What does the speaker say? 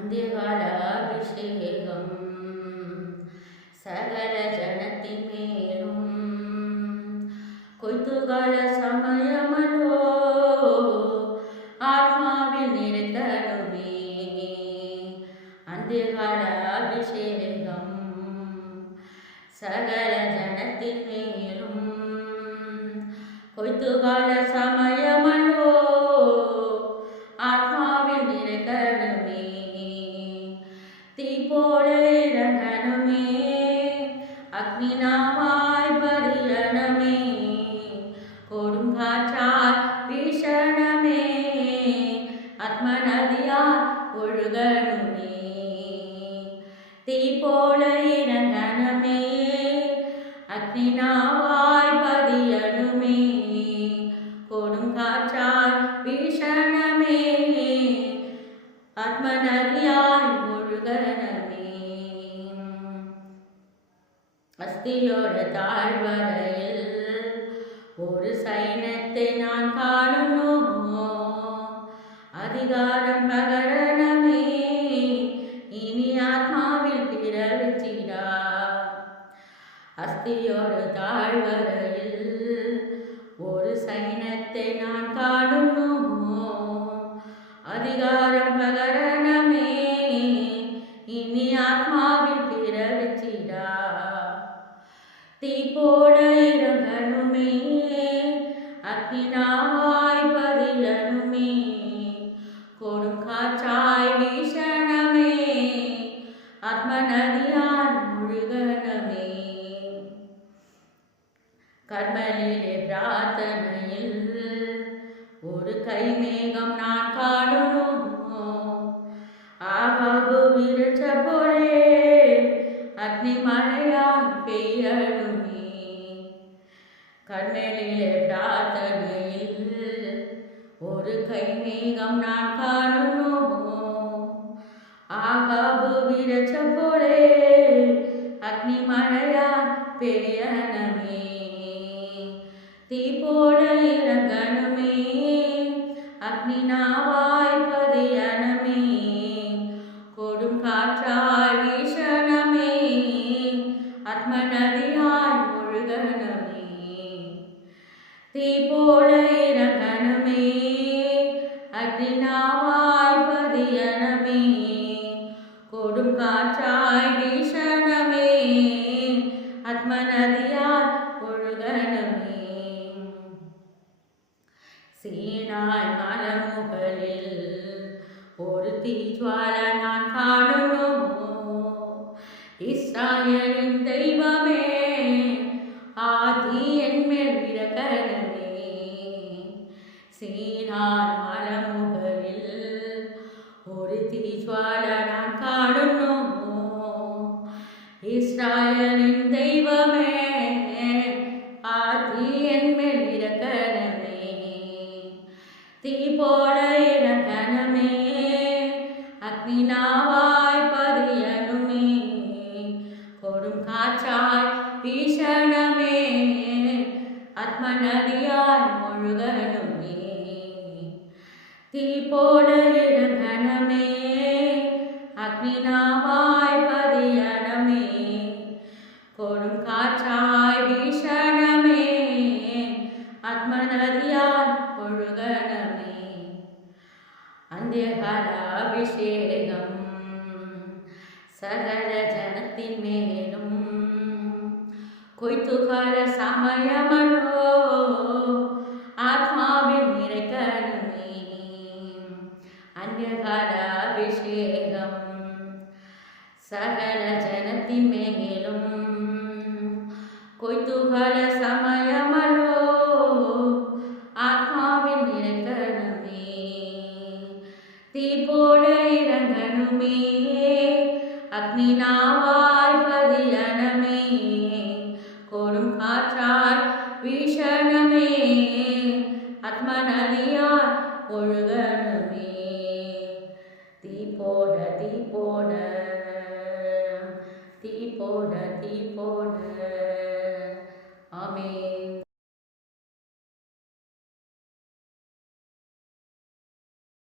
அந்தியகால அபிஷேகம் சகல ஜனத்தின் மேலும் கொய்த்துகால சமயமலோ ஆத்மாவில் நிறைத்தருமே. அந்தியகால அபிஷேகம் சகல ஜனத்தின் மேலும் கொய்த்துகால சமயமலோ ஆத்மாவில் நிறைக்கணுமே. தீ போல இறங்கணுமே, அக்னினாவாய் பரியணமே, கொடுங்காற்றாய் வீசணுமே, ஆத்ம நதியாய் ஒழுகணுமே. தீ போல இறங்கணுமே, அக்னினாவாய் பரியணுமே, கொடுங்காற்றாய் வீசணுமே, ஆத்ம நதியாய் ஒழுகணுமே. அஸ்தியோடு தாழ்வரையில் ஒரு சைன்யத்தை நான் காணணும், அதிகாரம் பகரணமே, இனி ஆத்மாவில் பிறவிச்சிடா. அஸ்தியோடு தாழ்வரையில் ஒரு சைன்யத்தை நான் காணணும், அதிகாரம் பகரணமே, இனி ஆத்மாவில் பிறவிச்சிடா. தீ போல இறங்கணுமே, அக்னினாவாய் பரியணுமே, கொடுங்காற்றாய் வீசணுமே, ஆத்ம நதியாய் ஒழுகணுமே. கர்மலிலே பிரார்த்தனையில் ஒரு கைமேகம் நான் காணணும், ஆகாபு விரச்ச போலே அக்னி மழையால் பெய்யணுமே. கர்மலிலே பிரார்த்தனையில் ஒரு கைமேகம் நான் காணணும், ஆகாபு விரச்ச போலே அக்னி மழையால் பெய்யணுமே. தீ போல இறங்கணுமே, அக்னினாவாய் பரியணுமே, கொடுங்காற்றாய் வீசணுமே, ஆத்ம நதியாய் ஒழுகணுமே. தீ போல இறங்கணுமே, அக்னினாவாய் பரியணுமே, கொடுங்காற்றாய் வீசணுமே, ஆத்ம நதியாய் ஒழுகணுமே. சீனாய் மலைமுகளில் ஒரு தீஜ்வால நான் காணணும், இஸ்ராயேலின் தெய்வமே, ஆதி என்மேல் விரக்கணுமே. சீனாய் மலைமுகளில் ஒரு தீஜ்வால நான் காணணும், இஸ்ராயேலின் தெய்வமே, ஆதி என்மேல் விரக்கணுமே. தீ போல இறங்கணுமே, அக்னினாவாய் பரியணுமே, கொடுங்காற்றாய் வீசணுமே, ஆத்ம நதியாய் ஒழுகணுமே. தீ போல இறங்கணுமே, அக்னினாவாய் பரியணுமே, கொடுங்காற்றாய் வீசணுமே, ஆத்ம நதியாய் ஒழுகணுமே. அந்தியகால அபிஷேகம் சகல ஜனத்தின் மேலும் கொய்த்துகால சமயமலோ ஆத்மாவில் நிறைக்கணுமே. அந்தியகால அபிஷேகம் சகல ஜனத்தின் மேலும் கொய்த்துகால சமயமலோ ஆத்மாவில் நிறைக்கணுமே. தீ போல இறங்கணுமே, அக்னினா